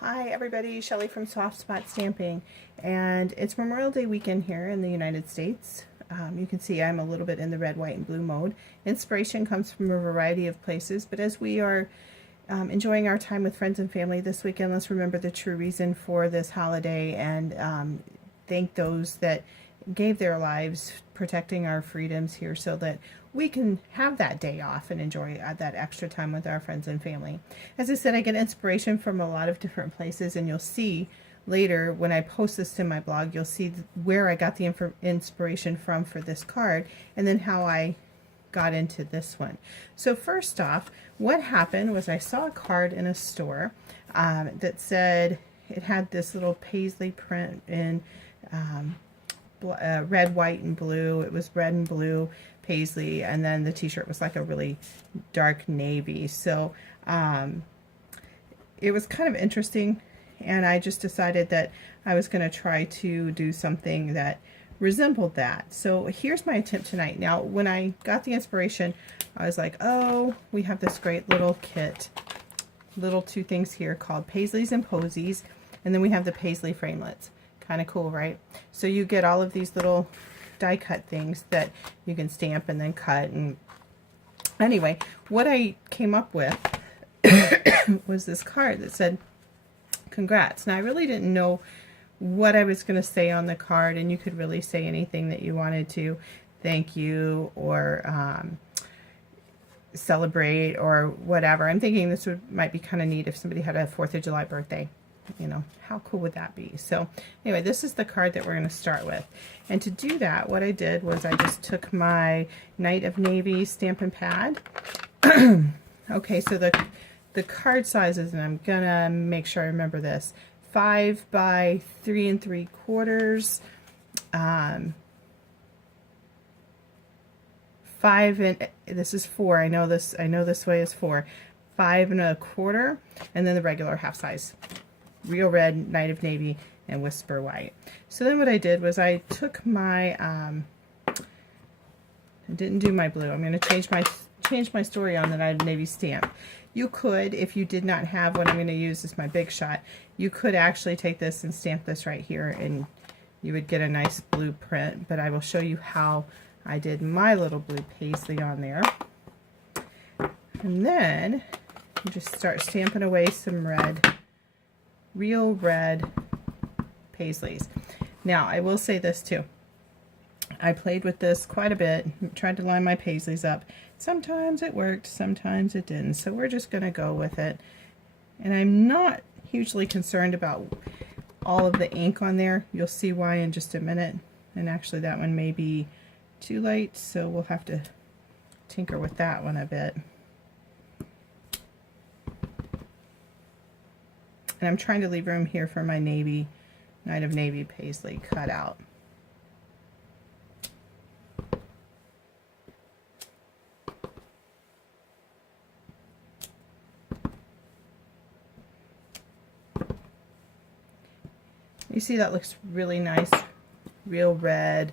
Hi everybody, Shelly from Soft Spot Stamping, and it's Memorial Day weekend here in the United States. You can see I'm a little bit in the red, white, and blue mode. Inspiration comes from a variety of places, but as we are enjoying our time with friends and family this weekend, let's remember the true reason for this holiday and thank those that gave their lives protecting our freedoms here so that we can have that day off and enjoy that extra time with our friends and family. As I said, I get inspiration from a lot of different places, and you'll see later when I post this to my blog, you'll see where I got the inspiration from for this card and then how I got into this one. So first off, what happened was I saw a card in a store that said it had this little paisley print in red, white, and blue. It was red and blue paisley, and then the t-shirt was like a really dark navy. So it was kind of interesting, and I just decided that I was going to try to do something that resembled that. So here's my attempt tonight. Now, when I got the inspiration, I was like, oh, we have this great little kit, little two things here called Paisleys and Posies, and then we have the Paisley framelits. Kind of cool, right? So you get all of these little die cut things that you can stamp and then cut. And anyway, what I came up with was this card that said congrats. Now I really didn't know what I was going to say on the card, and you could really say anything that you wanted to. Thank you, or celebrate, or whatever. I'm thinking this might be kind of neat if somebody had a 4th of July birthday. You know, how cool would that be? So anyway, this is the card that we're going to start with. And to do that, what I did was I just took my Night of Navy Stampin' Pad. Okay, so the card sizes, and I'm going to make sure I remember this, 5 by 3 3/4, 5 and this is 4. I know this way is 4. 5 1/4, and then the regular half size. Real Red, Night of Navy, and Whisper White. So then what I did was I took my, I didn't do my blue. I'm going to change my story on the Night of Navy stamp. You could, if you did not have what I'm going to use as my Big Shot, you could actually take this and stamp this right here, and you would get a nice blue print. But I will show you how I did my little blue paisley on there. And then you just start stamping away some red. Real red paisleys. Now, I will say this too. I played with this quite a bit, tried to line my paisleys up. Sometimes it worked, sometimes it didn't. So we're just going to go with it. And I'm not hugely concerned about all of the ink on there. You'll see why in just a minute. And actually that one may be too light, so we'll have to tinker with that one a bit. And I'm trying to leave room here for my navy, Night of Navy paisley cut out. You see that looks really nice, real red.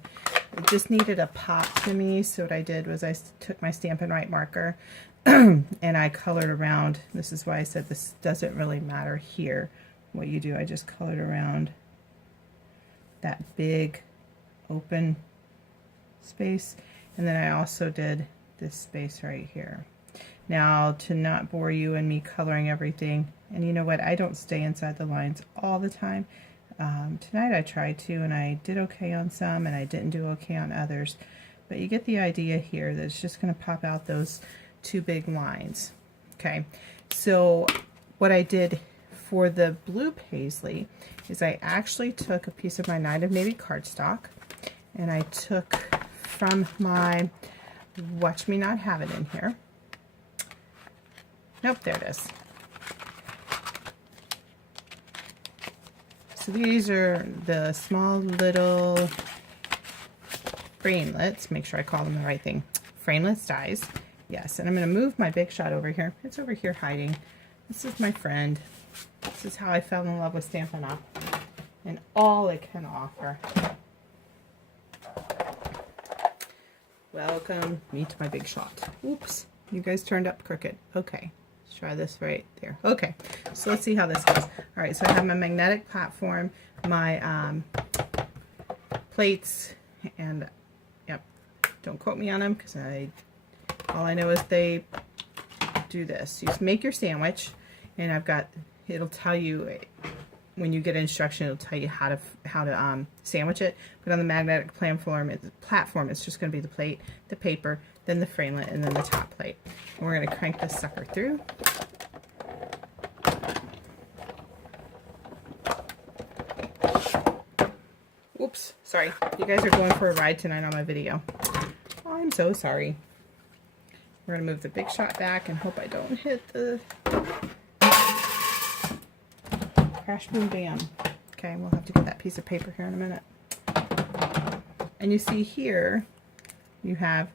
It just needed a pop to me, so what I did was I took my Stampin' Write marker and I colored around. This is why I said this doesn't really matter here what you do. I just colored around that big open space, and then I also did this space right here. Now, to not bore you and me coloring everything, and you know what, I don't stay inside the lines all the time. Tonight I tried to, and I did okay on some and I didn't do okay on others, but you get the idea here that it's just going to pop out those two big lines. Okay, so what I did for the blue paisley is I actually took a piece of my Night of Navy cardstock, and I took from my, watch me not have it in here, nope, there it is. So these are the small little framelits, make sure I call them the right thing, framelits dies. Yes, and I'm going to move my Big Shot over here. It's over here hiding. This is my friend. This is how I fell in love with Stampin' Up! And all it can offer. Welcome me to my Big Shot. Oops, you guys turned up crooked. Okay, Let's try this right there. Okay, so let's see how this goes. All right, so I have my magnetic platform, my plates, and yep, don't quote me on them because all I know is they do this. You just make your sandwich, and I've got, it'll tell you when you get instruction, it'll tell you how to sandwich it. But on the magnetic platform, it's just going to be the plate, the paper, then the framelit, and then the top plate. And we're going to crank this sucker through. Oops, sorry. You guys are going for a ride tonight on my video. I'm so sorry. We're going to move the Big Shot back and hope I don't hit the crash, boom, bam. Okay, we'll have to get that piece of paper here in a minute. And you see here, you have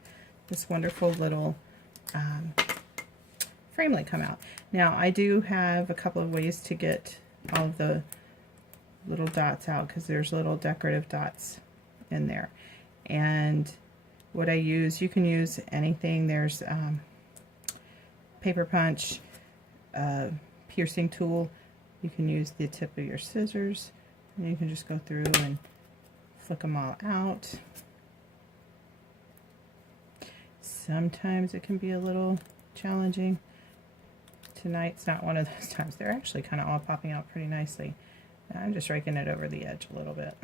this wonderful little framelit come out. Now, I do have a couple of ways to get all of the little dots out because there's little decorative dots in there. And what I use, you can use anything. There's paper punch, piercing tool. You can use the tip of your scissors, and you can just go through and flick them all out. Sometimes it can be a little challenging. Tonight's not one of those times. They're actually kind of all popping out pretty nicely. I'm just raking it over the edge a little bit.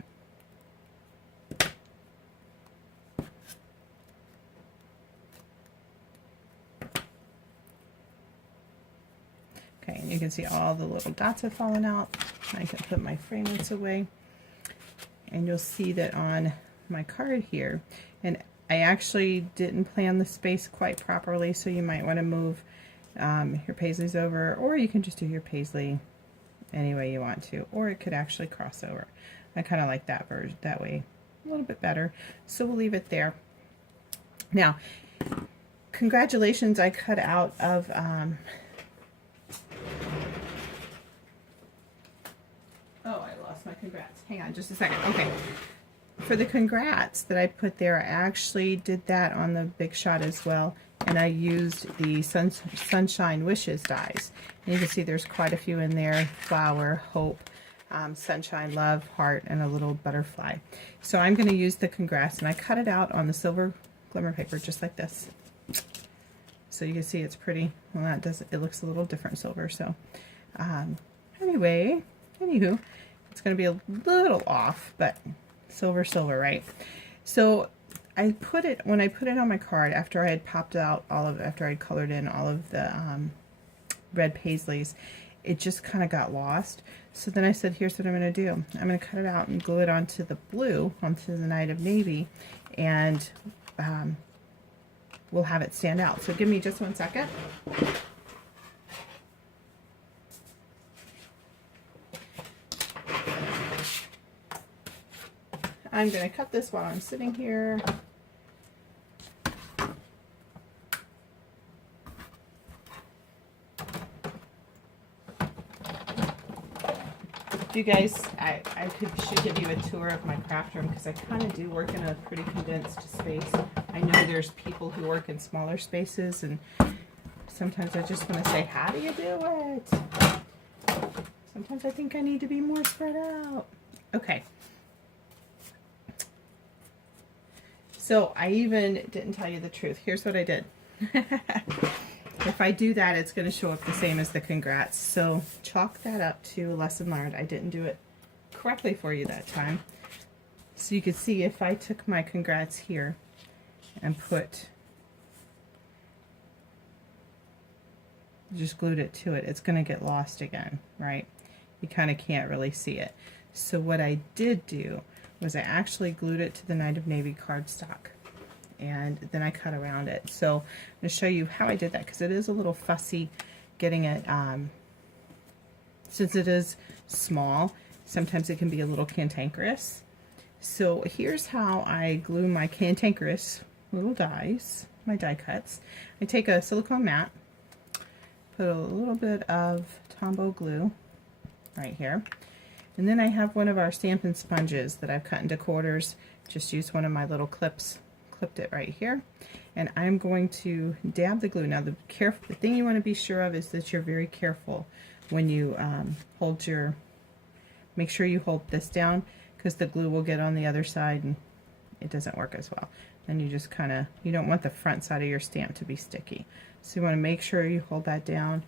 Okay, and you can see all the little dots have fallen out. I can put my framelits away. And you'll see that on my card here, and I actually didn't plan the space quite properly, so you might want to move your paisleys over, or you can just do your paisley any way you want to, or it could actually cross over. I kind of like that version, that way a little bit better, so we'll leave it there. Now, congratulations, I cut out of oh, I lost my congrats. Hang on just a second. Okay. For the congrats that I put there, I actually did that on the Big Shot as well. And I used the Sunshine Wishes dies. And you can see there's quite a few in there. Flower, hope, sunshine, love, heart, and a little butterfly. So I'm going to use the congrats. And I cut it out on the silver glimmer paper just like this. So you can see it's pretty. Well, that does, it looks a little different silver. So anywho, it's going to be a little off, but silver, right? So I put it, when I put it on my card, after I had popped out all of, after I had colored in all of the red paisleys, it just kind of got lost. So then I said, here's what I'm going to do. I'm going to cut it out and glue it onto the blue, onto the Night of Navy, and we'll have it stand out. So give me just 1 second. I'm going to cut this while I'm sitting here. You guys, I should give you a tour of my craft room because I kind of do work in a pretty condensed space. I know there's people who work in smaller spaces, and sometimes I just want to say, how do you do it? Sometimes I think I need to be more spread out. Okay. So I even didn't tell you the truth. Here's what I did. If I do that, it's going to show up the same as the congrats. So chalk that up to lesson learned. I didn't do it correctly for you that time. So you can see if I took my congrats here and just glued it to it, it's going to get lost again, right? You kind of can't really see it. So what I did do was I actually glued it to the Night of Navy cardstock, and then I cut around it. So I'm going to show you how I did that, because it is a little fussy getting it, since it is small, sometimes it can be a little cantankerous. So here's how I glue my cantankerous little dies, my die cuts. I take a silicone mat, put a little bit of Tombow glue right here, and then I have one of our Stampin' Sponges that I've cut into quarters. Just use one of my little clips clipped it right here. And I'm going to dab the glue. Now the thing you want to be sure of is that you're very careful when you make sure you hold this down, because the glue will get on the other side and it doesn't work as well. And you just kind of, you don't want the front side of your stamp to be sticky. So you want to make sure you hold that down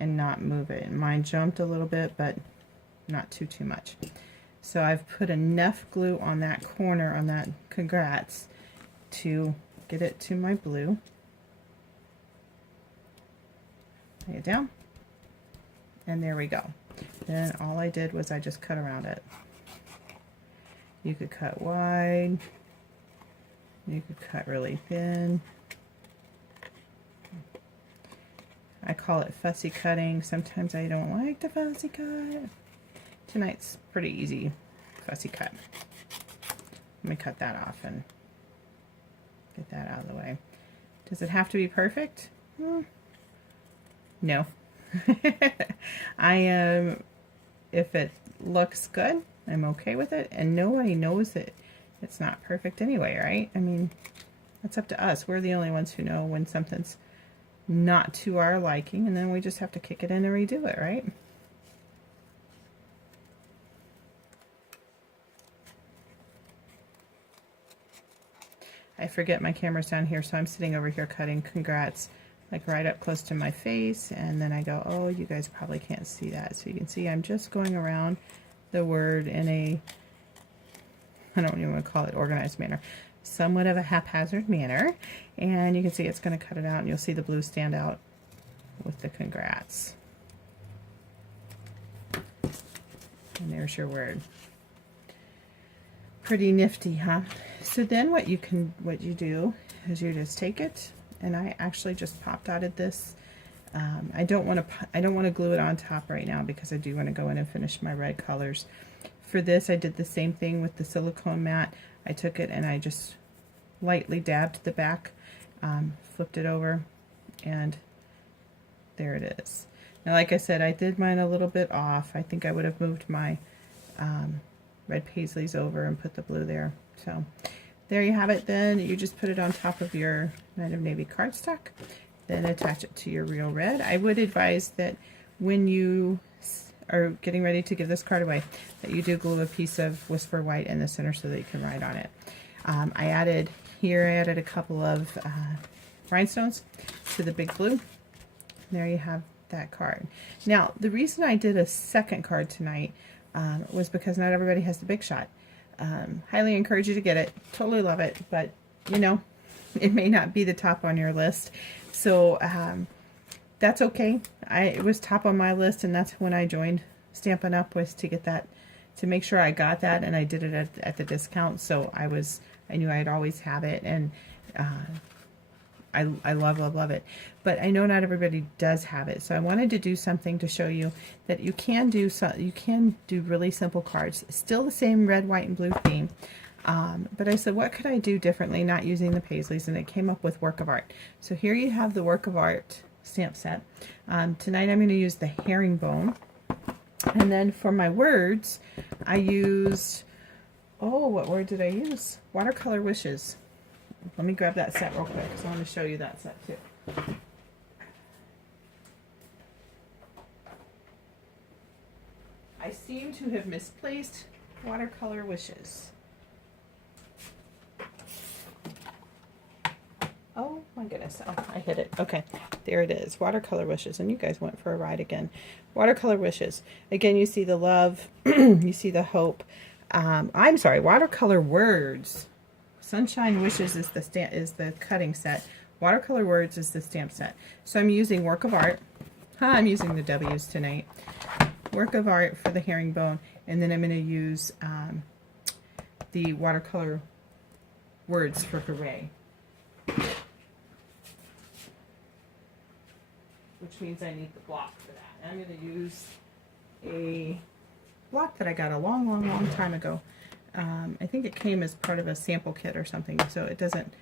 and not move it. And mine jumped a little bit, but not too much. So I've put enough glue on that corner, on that congrats, to get it to my blue. Lay it down. And there we go. Then all I did was I just cut around it. You could cut wide. You could cut really thin. I call it fussy cutting. Sometimes I don't like to fussy cut. Tonight's pretty easy fussy cut. Let me cut that off and get that out of the way. Does it have to be perfect? No. I am, if it looks good, I'm okay with it, and nobody knows that it's not perfect anyway, right? I mean, that's up to us. We're the only ones who know when something's not to our liking, and then we just have to kick it in and redo it, right? I forget my camera's down here, so I'm sitting over here cutting congrats, like right up close to my face, and then I go, oh, you guys probably can't see that. So you can see I'm just going around the word in a, I don't even want to call it organized manner, somewhat of a haphazard manner, and you can see it's going to cut it out, and you'll see the blue stand out with the congrats. And there's your word. Pretty nifty, huh? So then what you do is you just take it, and I actually just pop dotted this. I don't want to glue it on top right now because I do want to go in and finish my red colors. For this, I did the same thing with the silicone mat. I took it and I just lightly dabbed the back, flipped it over, and there it is. Now, like I said, I did mine a little bit off. I think I would have moved my red paisleys over and put the blue there. So there you have it. Then you just put it on top of your Night of Navy cardstock, then attach it to your real red. I would advise that when you are getting ready to give this card away, that you do glue a piece of Whisper White in the center so that you can write on it. I added a couple of rhinestones to the big blue. There you have that card. Now, the reason I did a second card tonight was because not everybody has the Big Shot. Highly encourage you to get it. Totally love it, but you know, it may not be the top on your list. So that's okay. It was top on my list, and that's when I joined Stampin' Up! Was to get that, to make sure I got that, and I did it at the discount. So I knew I'd always have it, and I love it. But I know not everybody does have it, so I wanted to do something to show you that you can do really simple cards, still the same red, white, and blue theme. But I said, what could I do differently, not using the paisleys? And it came up with Work of Art. So here you have the Work of Art stamp set. Tonight I'm going to use the herringbone, and then for my words, I used, oh, what word did I use? Watercolor Wishes. Let me grab that set real quick because I want to show you that set too. I seem to have misplaced Watercolor Wishes. Oh my goodness. Oh, I hit it. Okay, there it is. Watercolor Wishes. And you guys went for a ride again. Watercolor Wishes. Again, you see the love. You see the hope. I'm sorry, Watercolor Words. Sunshine Wishes is the cutting set. Watercolor Words is the stamp set. So I'm using Work of Art. I'm using the W's tonight. Work of Art for the herringbone, and then I'm going to use the Watercolor Words for Hooray. Which means I need the block for that. I'm going to use a block that I got a long time ago. I think it came as part of a sample kit or something, so it doesn't,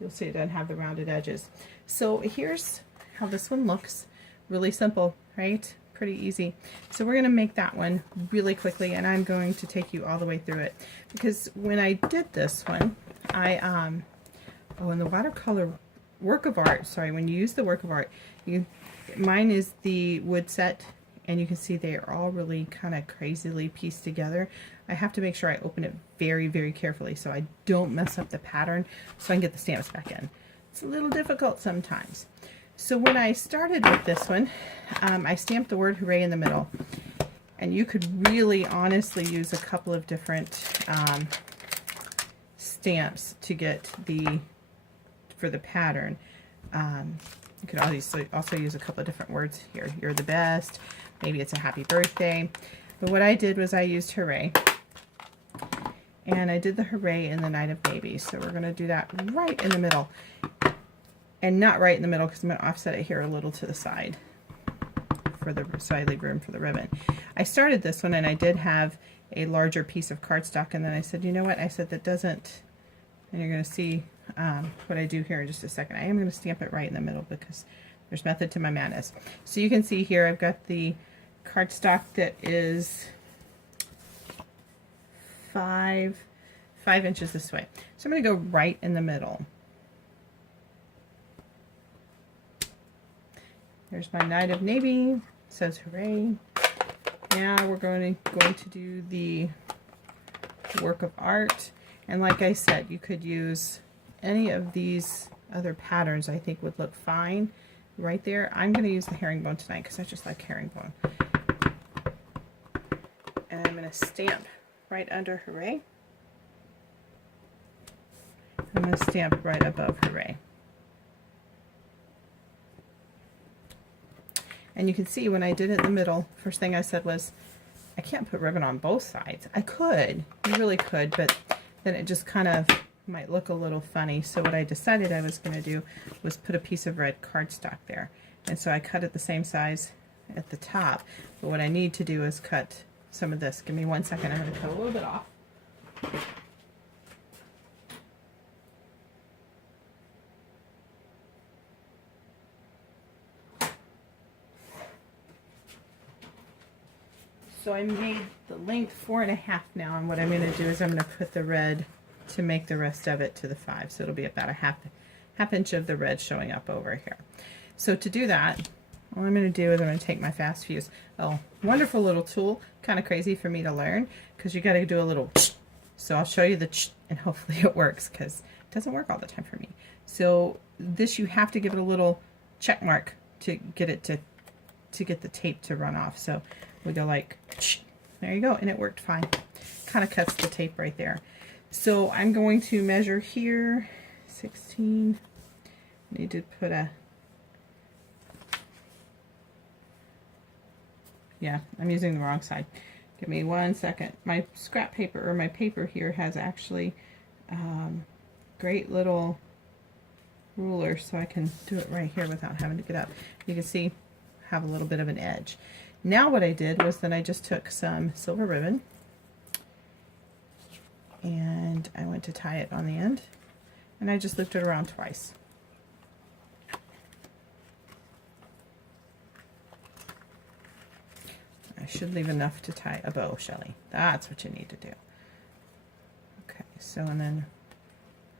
you'll see it doesn't have the rounded edges. So here's how this one looks. Really simple, right? Pretty easy. So we're going to make that one really quickly, and I'm going to take you all the way through it, because when I did this one, I Oh, and the watercolor work of art, sorry, when you use the work of art, mine is the wood set, and you can see they are all really kind of crazily pieced together. I have to make sure I open it very, very carefully so I don't mess up the pattern so I can get the stamps back in. It's a little difficult sometimes. So when I started with this one, I stamped the word hooray in the middle. And you could really honestly use a couple of different stamps to get for the pattern. You could also use a couple of different words here. You're the best. Maybe it's a happy birthday. But what I did was I used hooray. And I did the hooray in the Night of Babies. So we're going to do that right in the middle. And not right in the middle because I'm going to offset it here a little to the side, so I leave room for the ribbon. I started this one and I did have a larger piece of cardstock, and then I said, you know what, I said that doesn't, and you're going to see what I do here in just a second. I am going to stamp it right in the middle because there's method to my madness. So you can see here I've got the cardstock that is 5 inches this way. So I'm going to go right in the middle. There's my Night of Navy. It says hooray. Now we're going to do the work of art. And like I said, you could use any of these other patterns. I think would look fine right there. I'm going to use the herringbone tonight because I just like herringbone. And I'm going to stamp right under hooray. I'm going to stamp right above hooray. And you can see when I did it in the middle, first thing I said was, I can't put ribbon on both sides. I could, you really could, but then it just kind of might look a little funny. So what I decided I was going to do was put a piece of red cardstock there. And so I cut it the same size at the top. But what I need to do is cut some of this. Give me 1 second, I'm going to cut a little bit off. So I made the length 4.5 now, and what I'm going to do is I'm going to put the red to make the rest of it to the 5. So it'll be about a half inch of the red showing up over here. So to do that, all I'm going to do is I'm going to take my Fast Fuse. Oh, wonderful little tool, kind of crazy for me to learn because you got to do a little ch. So I'll show you the ch, and hopefully it works because it doesn't work all the time for me. So this, you have to give it a little check mark to get it to get the tape to run off. So we go like, there you go, and it worked fine. Kind of cuts the tape right there. So I'm going to measure here, 16. I need to put a, yeah, I'm using the wrong side. Give me 1 second. My scrap paper, or my paper here, has actually great little ruler, so I can do it right here without having to get up. You can see, have a little bit of an edge. Now what I did was then I just took some silver ribbon and I went to tie it on the end, and I just looped it around twice. I should leave enough to tie a bow, Shelly. That's what you need to do. Okay, so and then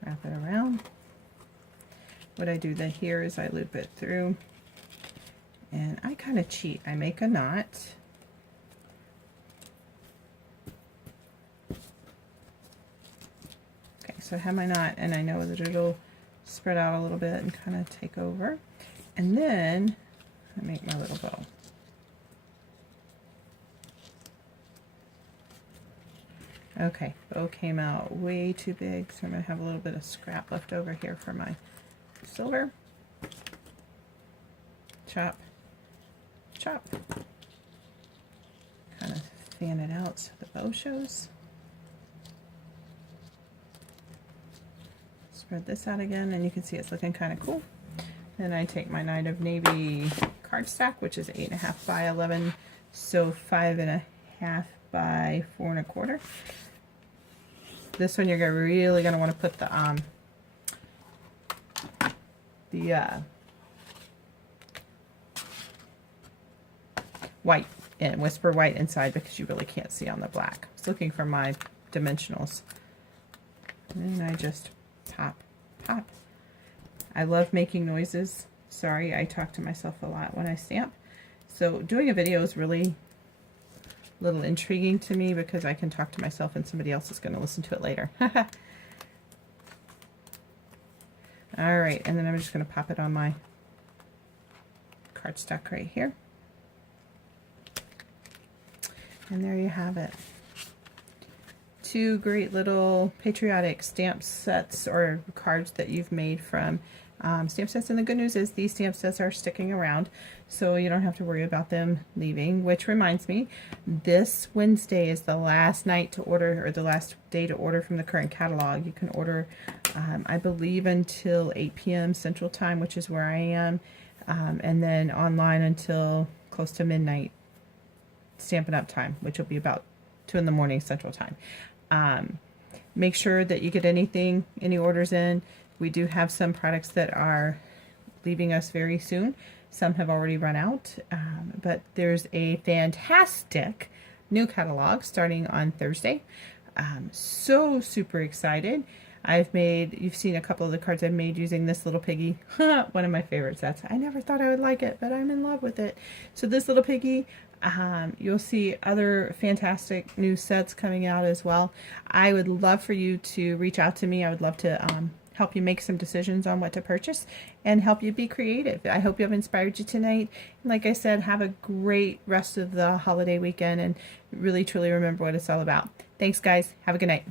wrap it around. What I do then here is I loop it through. And I kind of cheat. I make a knot. Okay, so I have my knot, and I know that it'll spread out a little bit and kind of take over. And then I make my little bow. Okay, bow came out way too big, so I'm going to have a little bit of scrap left over here for my silver. Chop. Chop. Kind of fan it out so the bow shows. Spread this out again, and you can see it's looking kind of cool. Then I take my Night of Navy cardstock, which is 8.5 by 11, so 5.5 by 4.25. This one you're really going to want to put the white and whisper white inside because you really can't see on the black. I was looking for my dimensionals. And then I just pop, pop, I love making noises. Sorry, I talk to myself a lot when I stamp. So doing a video is really a little intriguing to me because I can talk to myself and somebody else is going to listen to it later. All right, and then I'm just going to pop it on my cardstock right here. And there you have it. Two great little patriotic stamp sets or cards that you've made from stamp sets. And the good news is these stamp sets are sticking around, so you don't have to worry about them leaving. Which reminds me, this Wednesday is the last night to order, or the last day to order from the current catalog. You can order, I believe, until 8 p.m. Central Time, which is where I am, and then online until close to midnight Stampin' Up! Time, which will be about 2 in the morning Central Time. Make sure that you get any orders in. We do have some products that are leaving us very soon. Some have already run out, but there's a fantastic new catalog starting on Thursday. So super excited. You've seen a couple of the cards I've made using this little piggy. One of my favorites. I never thought I would like it, but I'm in love with it. So this little piggy, you'll see other fantastic new sets coming out as well. I would love for you to reach out to me. I would love to help you make some decisions on what to purchase and help you be creative. I hope I've inspired you tonight. And like I said, have a great rest of the holiday weekend and really truly remember what it's all about. Thanks guys. Have a good night.